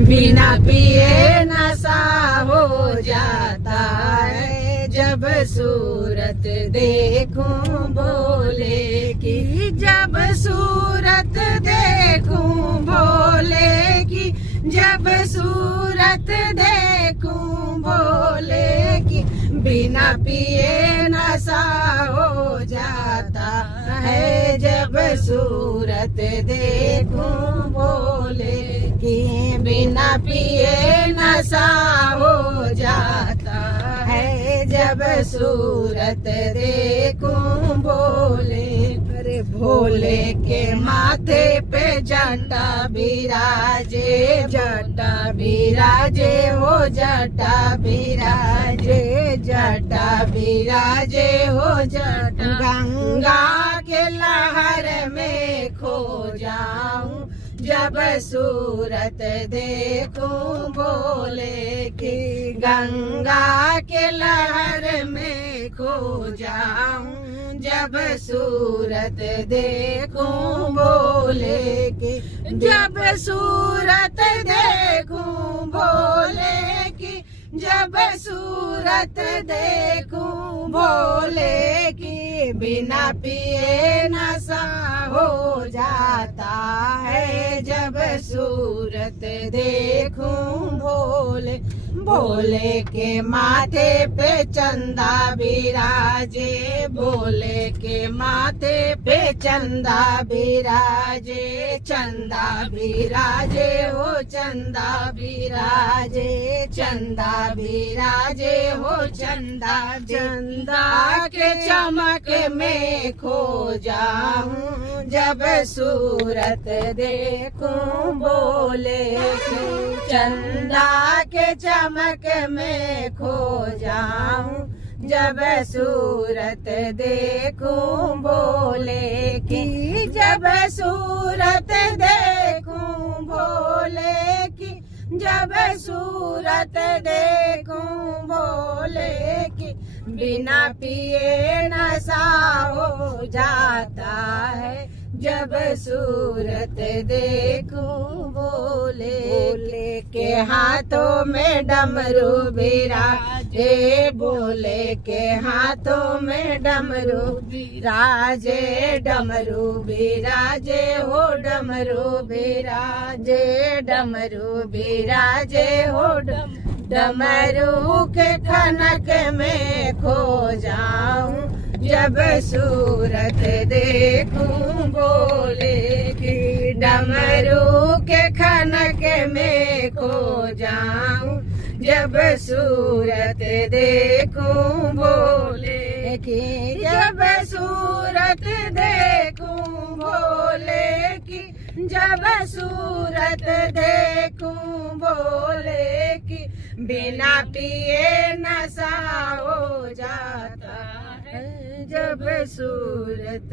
बिना पिए नशा हो जाता है जब सूरत देखूं भोले की, जब सूरत देखूं भोले की, जब सूरत देखूं भोले की। बिना पिए नशा हो जाता है जब सूरत देखूं भोले की, बिना पिए नशा हो जाता है जब सूरत देखूं भोले। अरे भोले के माथे पे जटा बिराजे, जटा बिराजे हो जटा बिराजे, जटा बिराजे हो जटा। गंगा के लहर में खो जाऊं जब सूरत देखूं भोले की, गंगा के लहर में खो जाऊं जब सूरत देखूं भोले की, जब सूरत देखूं भोले की, जब सूरत देखूं भोले की। बिना पिए नशा हो जाता है जब सूरत देखूं भोले। भोले के माथे पे चंदा बिराजे, भोले के माथे पे चंदा बिराजे, चंदा बिराजे हो चंदा बिराजे, चंदा बिराजे हो चंदा। चंदा के चमक में खो जाऊं जब सूरत देखूं भोले की, चंदा के चमक में खो जाऊं जब सूरत देखूं भोले की, जब सूरत देखूं भोले की, जब सूरत देखूं भोले की। बिना पिए नशा हो जाता है जब सूरत देखूं भोले। भोले के हाथों में डमरू बिराजे, भोले के हाथों में डमरू बिराजे, डमरू बिराजे हो डमरू बिराजे, डमरू बिराजे हो डमरू के खनक में खो जाऊं जब सूरत देखूं भोले की, डमरू के खनक में खो जाऊं जब सूरत देखूं भोले की, जब सूरत देखूं भोले की, जब सूरत देखूं भोले की। बिना पिए नशा हो जाता है जब सूरत